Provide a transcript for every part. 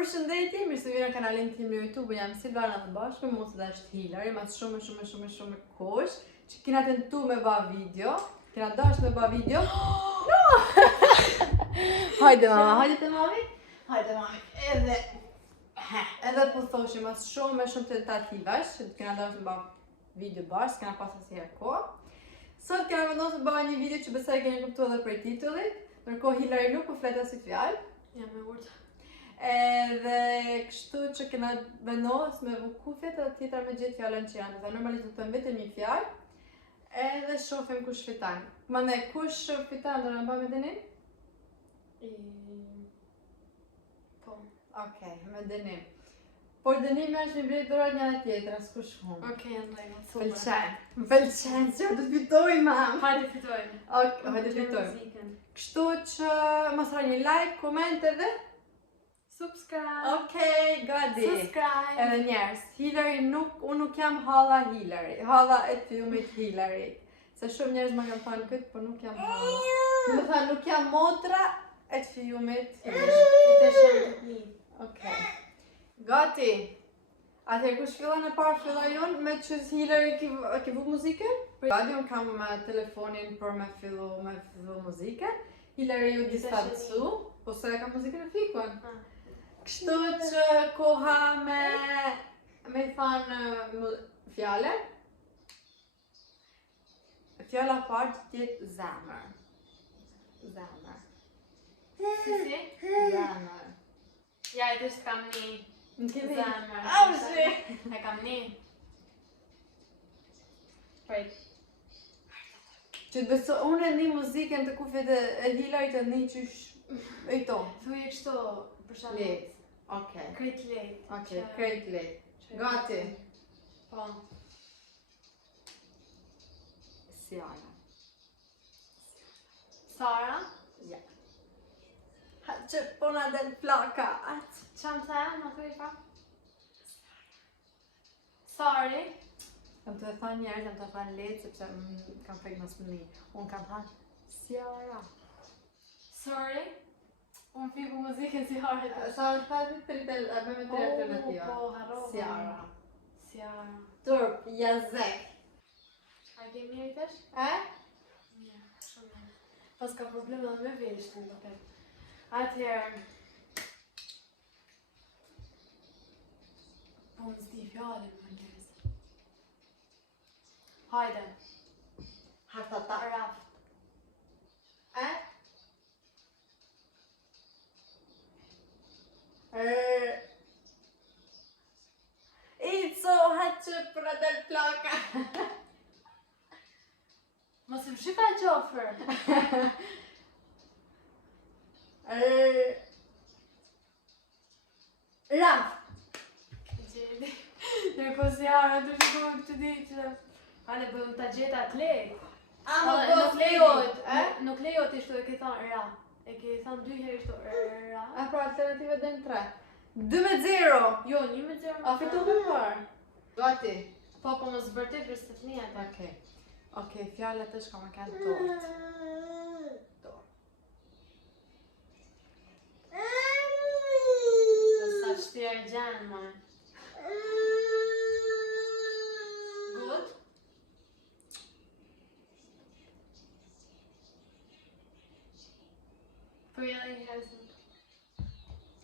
Përshëndetje, mirë se vjen në kanalin tim në YouTube, jam Silvana të bashkë me mos dhe është Hilary, mas shumë kosh, që kena tentu me ba video, kena dash me ba video. No! Hajde mama, hajde te mami, edhe po thoshim mas shumë tentativash, që kena dash me ba video bashkë, kena pasur si herë kohë. Sot kena vendosur të bëjmë një video që besoj keni kuptuar edhe prej titullit, ndërkohë Hilary nuk po flet as fjalë. Jam e urtë. Edhe kështu që kena vendos me vu kufjet edhe tjetër me gjithë fjallën që janë. Dhe normalisht do të them vetëm një fjalë, edhe shohim kush fiton. Mane, kush fiton do na bëjmë Denin? Po. Okej, me Denin. Por Denin është një mbledh dhurat njëra tjetër, askush humb. Okej, ndaj. Më pëlqen, që do të fitoj mam. Hajde fitojmë. Okej, hajde fitojmë. Kështu që mos harroni një like, koment edhe Subscribe. Okej, gati. Subscribe. Edhe njerës, Hilary unë nuk jam halla Hilary, halla e filmit Hilary. Se shumë njerës më kanë thënë këtë, por nuk jam halla. Më thënë nuk jam motra e filmit Hilary. I të shumë të një. Okej. Gati. Atëherë kush fillon e parë filloj unë me që Hilary ki vu muzikën? Gati, unë kam me telefonin për me fillu muzikën. Hilary ju distancu, po se e kam muzikën e fikun. Kështu që koha me thënë fjale. Fjala parë të tjetë zemër. Zemër. Si? Zemër. Ja, i të shtë kam një. Në kemi? Zemër. Aushi! E kam një. Prejt. Që të beso, unë e një muzikën të kufjet e Hilary të një qysh e to. Thuj e kështu, për shumë. Let. Okej. Krejt let. Okej, krejt let. Gati. Po. Sjara. Sara. Ja. Ha, që po na del plaka. Atë. Qamë të e, më thuj pa? Sorry. Kam të thënë njerë, kam të thënë letë, sepse kam frek në smëni. Unë kam thënë Sjara. Sorry. Unë fiku muzikën si harët. Sa është thëtë të bëjmë tre alternativa. Po, harrova. Sjara. Sjara. Turp, Jazek. A ke mirë i tesh? E? Mirë, shumë mirë. Pas ka probleme dhe me veshtë në të atëherë. Po më zdi fjallin më njërës. Hajde. Hartata. Raft. E? Ico, haqë për në del plaka. Mos më shika qofër. Raf. Gjedi. Nërko si arë, të shikohë këtë ditë. Hale, për më të gjeta të lejtë. Nuk lejot ishtu e ke thonë ra. E ke thonë 2 herë ishtu ra. A pra alternative dhe në 3. 2-0. Jo, 1-0. A fitu më parë? Gati. Po, po më zbërtit për së të një atë. Okej, fjallet është ka më kanë tort. Sa shtirë gjenë, ma. Good? Për jelë i herësën.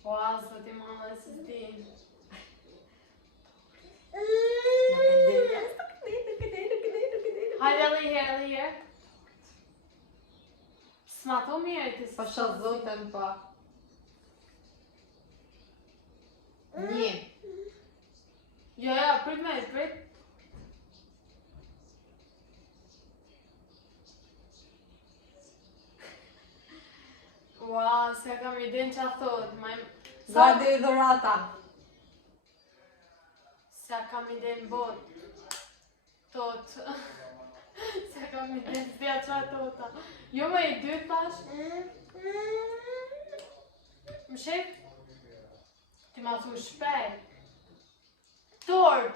Ua, së ti ma dhe së ti. Hajde edhe i herë. S'ma tho mirë të Pa shazotën pa. 1. Jo, prit me, prit. Ua, se kam idin që a thot. Gati dhurata. Se kam idin bot. Tot. Se kam idin zdia qa tota. Jo me i dy tash. Më shik? Ti ma thu shpej. Tort.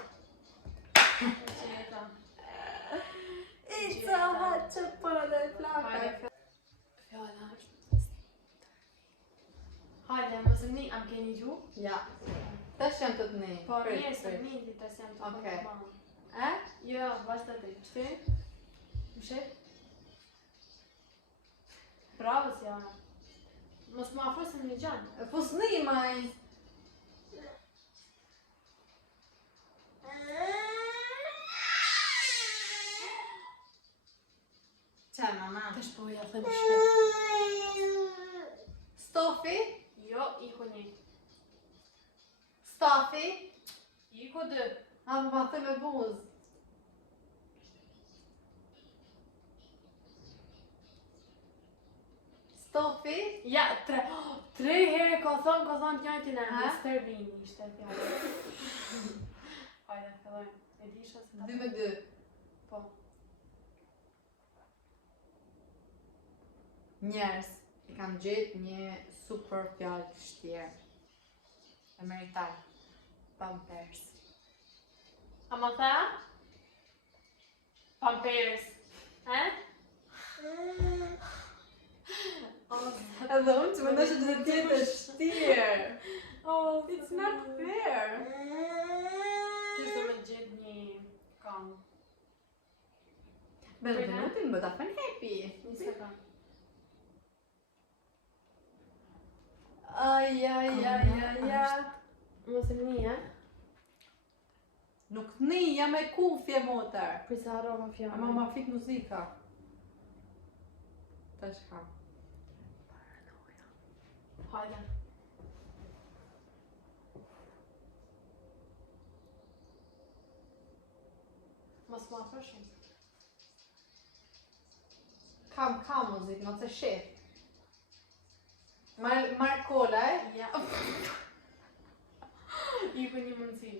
Qeta. Ica, haqë për në del plaka. Fjalla është. Hajde, mos më ni, am keni gju? Ja. Tash janë të të ne. Po, mirë, se më ni, tash jam të Okej. normal. Jo, vazhda ti. Shty? Më shef? Bravo, Sjana. Mos më afro se më një gjanë. Po s'ni maj. Qa mama? Tash po ja them shpejt. Stofi? Jo, iko një. Stafi? Iko dy. A më the me buz. Stofi? Ja, tre herë ka thonë të njëjtin e Ha? Mr. Vini ishte fjallë. Hajde, fillojmë. E disha se ta... 2-2. Po. Njerës, i kam gjetë një super fjallë të shtjerë. E meritar. Pampers. A ma tha? Pampers. Edhe unë që më nëshë të tjetë e shtjerë. Oh, It's not fair. Ti shtë me gjithë një kam. Benvenuti, më ta fën happy. Një sekund. Aj. Mos e një, Nuk t'ni, jam e kufje, motër. Prisa harrova fjallë. Ama ma fik muzika. Ta shka. Hajde. Mos më afro shumë. Kam muzikë, në të shef. Mark kola, e? Ja. Iko një mundësi.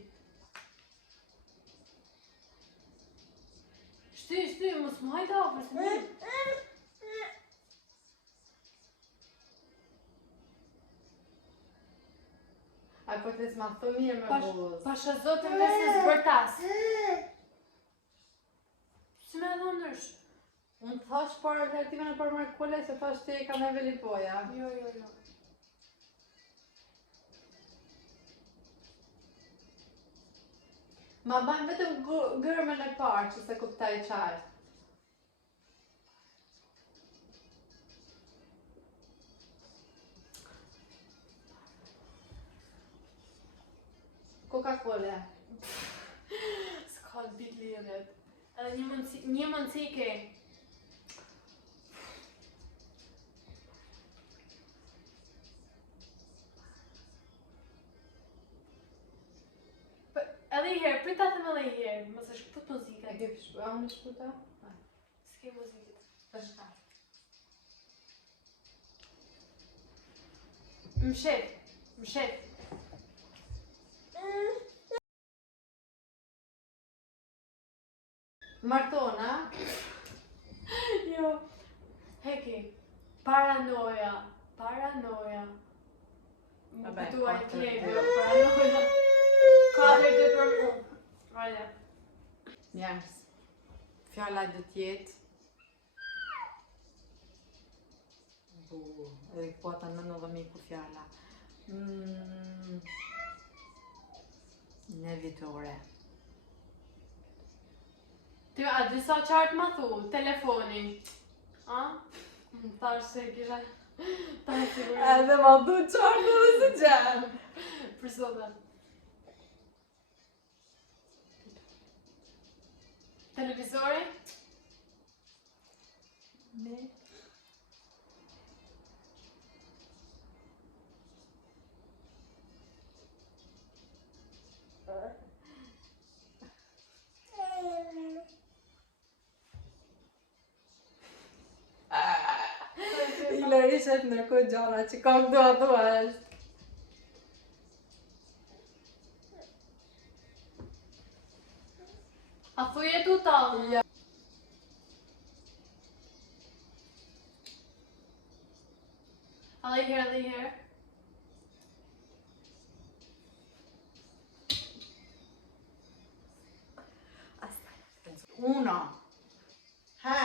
Shty, mos më hajde afër se një. Aj, po të s'ma thë mirë me buzë. Pasha zotën dhe se zbërtas. Si me edhe ndrysh? Unë thash për alternativën e për Mark kola, se thash ti e kam e velipoja. Jo. Ma bajnë vetëm gërmën e parë që se kuptaj qarë. Coca-Cola. S'ka dit lidhet. Edhe një mundësi ke. Edhe i herë, prita them edhe i herë, mos është këtë muzike. E ke a unë shkuta? S'ke muzikit. Të shka. Më shef. Martona? Jo. Heki. Paranoja. Më Vabbè, këtuaj katër, kleve, dy. paranoja. 4-2 për mu. Hajde. Njerës. Fjalla dhe tjetë. Edhe po ata në dhe miku fjalla. Në vitore. Ty a disa qartë ma thu, telefonin. A? Më thash se kisha... Tash sigurisht. Edhe ma du qartë dhe se gjenë. Për sotën. Televizori? Ne. Hilariset ndërkohë gjana që ka këdo ato është. A thuje tu talë? Ja. Edhe i herë. Uno. Ha.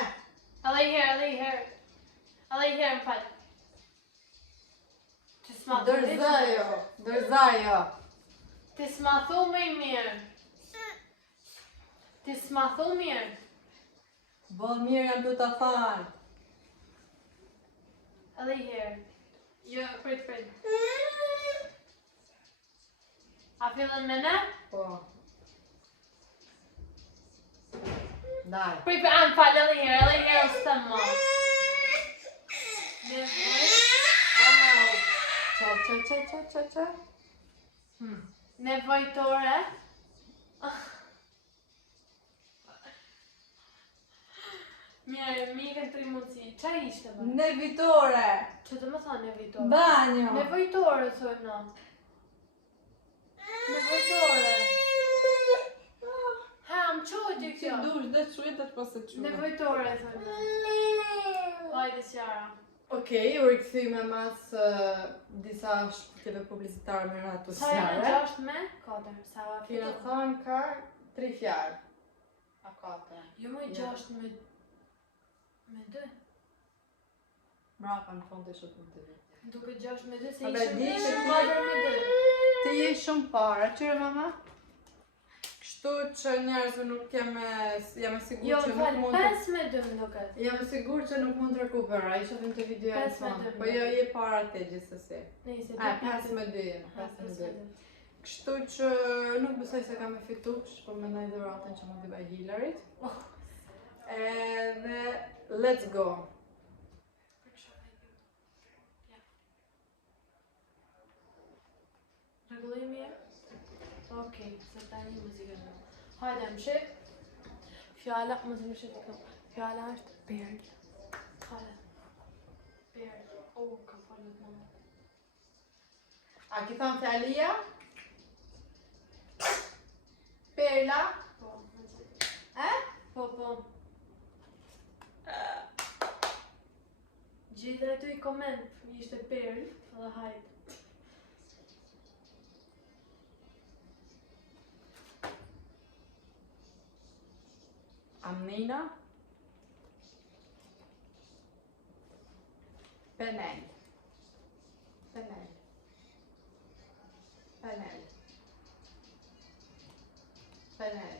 Edhe i herë, më falë. Që s'ma Dërë Zajo. Ti s'ma thu me i mirë. Ti s'ma thu mirë. Bëll mirë jam du të thanë. Edhe i herë. Jo, prit. A fillën me ne? Po. Daj. Prit, anë falë edhe i herë o së të më. Qa. Nevojtore. Mirë, mi kanë 3 mundësi. Qa ishte më? Nevitore. Që të më tha nevojtore? Banjo. Nevojtore, thojmë na. Nevojtore. Ha, më qojtë Që kjo. dush dhe qujtë është pas e qujtë. Nevojtore, thojmë na. Hajde Sjara. Okej, u rikëthyme mas disa shpëtjeve publicitarë me ratu Sa janë sjare. 6 me 4. Sa va Kina fitu? thonë ka 3 fjarë. A 4. Jo më 6 me 2. Mrapa në fond të shumë të të vitë. Duke 6 me 2 se A be, ishte di që ti- 4 me 2. Ti je shumë para, qyre mama? Kështu që njerëzve nuk jam e sigur Jo, që më nuk falë, mund 5 me 2 më duket. Jam e sigur që nuk mund të rekuperoj, shohim të videoja 5 me tonë. 2. Po jo, je para te gjithsesi. Nejse, 5 me 2 jemi, 5 me 2. Kështu që nuk besoj se kam e fitu, po mendoj dhuratën që mund t'i bëj Hilarit. Edhe let's go. Rregulloj mirë? Okej, se tani muzikën në. Hajde, më shif. Fjalla, më zë më shif të këmë. Fjalla është perl. Hajde. Perl. Ka falut më. A ki thonë fjalia? Perla? Po, më zë. Po. Gjithë dhe tu i koment, ishte perl, edhe hajde. Amnina? Penel. Penel. Penel. Penel.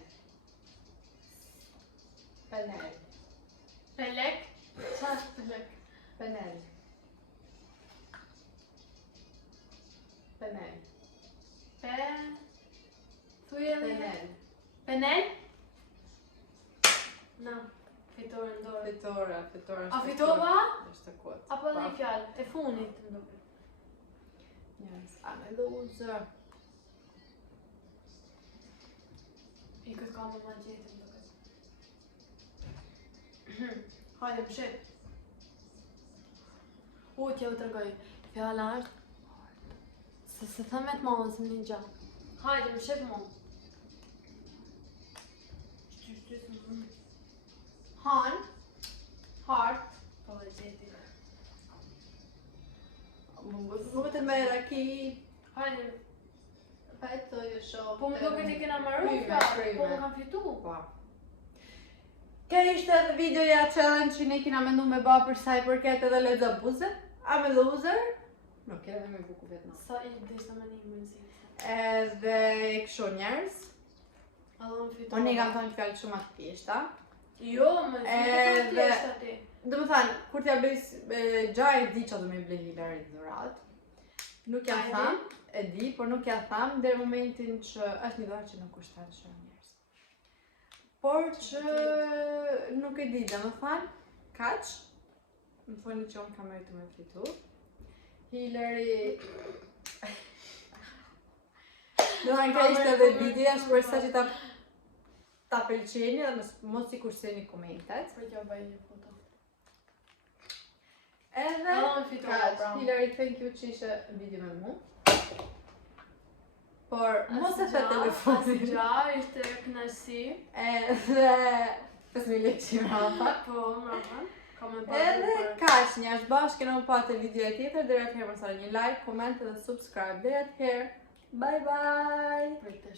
Penel. Pelek? Qa është pelek? Penel. Penel. Thuj edhe një. Penel. Penel? Na, fitore në dorë. Fitore. A fitova? Është e kot. Apo edhe një fjallë, e funit të ndonë. Yes, I'm a loser. I këtë ka më ma gjetë të ndonë. Hajde, më shep. T'ja u të rëgoj. Fjalla është. Se thëmet malën se më një gjatë. Hajde, më shep më. Han. Heart. Po e gjeti. Më të me raki. Hajde. Pa e të jo shoh. Po më duke ti kena marru Kryme, fjallë. kryme. Po më kam fitu. Po. Kjo ishte edhe videoja challenge që ne kina mendu me ba për sa i përket edhe Lexo Buze. I'm a loser. Nuk edhe me buku vetë në. Sa i deshta me një mënësi. Edhe i kësho njerës. Edhe më fitu. Po ne kam thonë fjallë shumë atë pjeshta. Jo, më Edhe- fitu t'jeshta ti. Dhe më thanë, kur t'ja bëj gjaj e di që do me ble Hilarit dhurat. Nuk ja A e tham, e di, por nuk ja tham deri momentin që është një dhuratë që nuk kushton shumë njerëz. Por që nuk e di, dhe më thanë, kaq, më thoni që unë kam meritu me fitu. Hilari... Dhe thanë, ka ishte edhe videoja, shpresoj që ta pëlqeni dhe mos i kurseni komentet. Po t'ja bëj një foto. Edhe, Edhe më fitu, kaq, pra. Hilari, thank you që ishe video me mu. Por, mos e fe telefonin. Asgja, ishte kënaqësi. Edhe, 5.000 lekë që i mrapa. Po, mrapa. Kam e bërë Edhe, për... kaq, njerëz bashkë kena u patë video e tjetër, deri atëherë mos harroni një like, koment dhe subscribe. Deri atëherë, bye bye! Për të